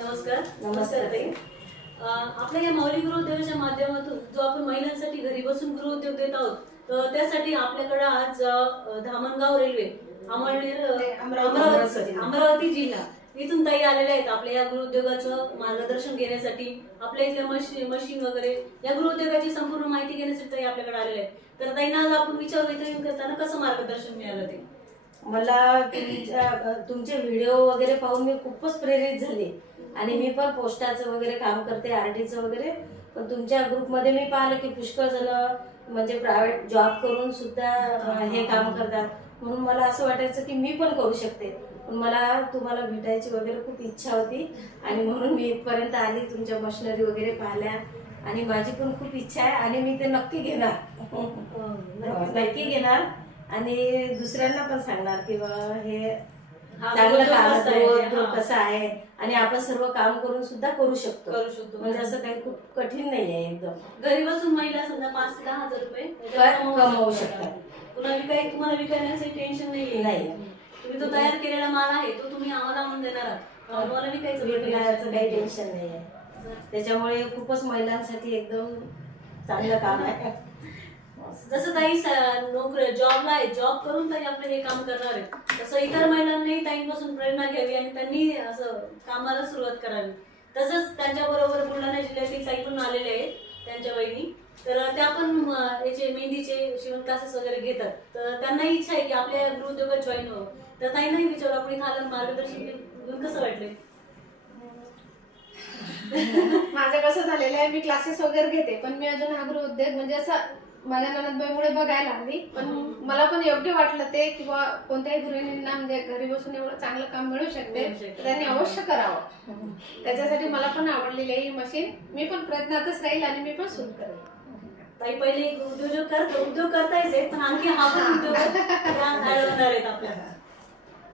नमस्कार. नमस्कार. ताई. आपल्या या माऊली गृहोद्योगाच्या माध्यमातून जो आपण महिलांसाठी घरी बसून गृहोद्योग देत आहोत तर त्यासाठी आपल्याकडे आज धामणगाव रेल्वे अमरावती- अमरावती जिल्हा. इथून ताई आलेल्या आहेत आपल्या या गृहोद्योगाचं मार्गदर्शन घेण्यासाठी. आपल्या इथल्या मशीन मशीन वगैरे या गृहोद्योगाची संपूर्ण माहिती घेण्यासाठी ताई आपल्याकडे आलेल्या आहेत. तर ताईंना आज आपण विचारू इथे करताना कसं मार्गदर्शन मिळालं ते? मला तुमच्या तुमचे व्हिडिओ वगैरे पाहून मी खूपच प्रेरित झाले. आणि मी पण पोस्टाचं वगैरे काम करते आरटीचं वगैरे. पण तुमच्या ग्रुपमध्ये मी पाहिलं की पुष्कळ जण म्हणजे प्रायव्हेट जॉब करून सुद्धा हे काम करतात. म्हणून मला असं वाटायचं की मी पण करू शकते. पण मला तुम्हाला भेटायची वगैरे खूप इच्छा होती. आणि म्हणून मी इथपर्यंत आली तुमच्या मशिनरी वगैरे पाहिल्या. आणि माझी पण खूप इच्छा आहे आणि मी ते नक्की घेणार. नक्की. घेणार. आणि दुसऱ्यांना पण सांगणार की बा हे हा चांगलं काम कसा आहे, आणि आपण सर्व काम करून सुद्धा करू शकतो. करू शकतो. म्हणजे असं काही खूप कठीण नाही आहे एकदम. घरी बसून महिला समजा पाच ते दहा हजार रुपये कमवू शकतात. पुन्हा विकाय तुम्हाला विकण्याचे टेन्शन नाही नाही. तुम्ही तो तयार केलेला माल आहे तो तुम्ही आम्हाला आणून देणार आहात. तुम्हाला विकायचं विकण्याचं काही टेन्शन नाही आहे त्याच्यामुळे खूपच महिलांसाठी एकदम चांगलं काम आहे. जसं ताई नोकरी जॉबला आहे जॉब करून ताई आपलं हे काम करणार आहे. तसं इतर महिलांनाही ताईंपासून प्रेरणा घ्यावी आणि त्यांनी असं कामाला सुरुवात करावी. तसंच त्यांच्या बरोबर बुलढाणा जिल्ह्यातील ताई पण आलेले आहेत त्यांच्या बहिणी तर त्या पण याचे मेहंदीचे शिवण क्लासेस वगैरे घेतात. तर त्यांनाही इच्छा आहे की आपल्या गृहउद्योगात जॉईन व्हावं. तर ताईंनाही विचारू आपण इथं आलं मार्गदर्शन घेऊन कसं वाटले? माझं कसं झालेलं आहे मी क्लासेस वगैरे घेते पण मी अजून हा गृहउद्योग म्हणजे असं माझ्या ननदबाईमुळे बघायला हवी. पण मला पण योग्य वाटलं ते किंवा कोणत्याही गृहिणींना म्हणजे घरी बसून एवढं चांगलं काम मिळू शकते त्यांनी अवश्य करावं. त्याच्यासाठी मला पण आवडलेली आहे ही मशीन मी पण प्रयत्नातच राहील आणि मी पण सुरू करेल. ताई पहिले उद्योजक करतो. उद्योग करतायच आहे पण आणखी हा पण उद्योग त्या घडवणार आहेत आपल्याला.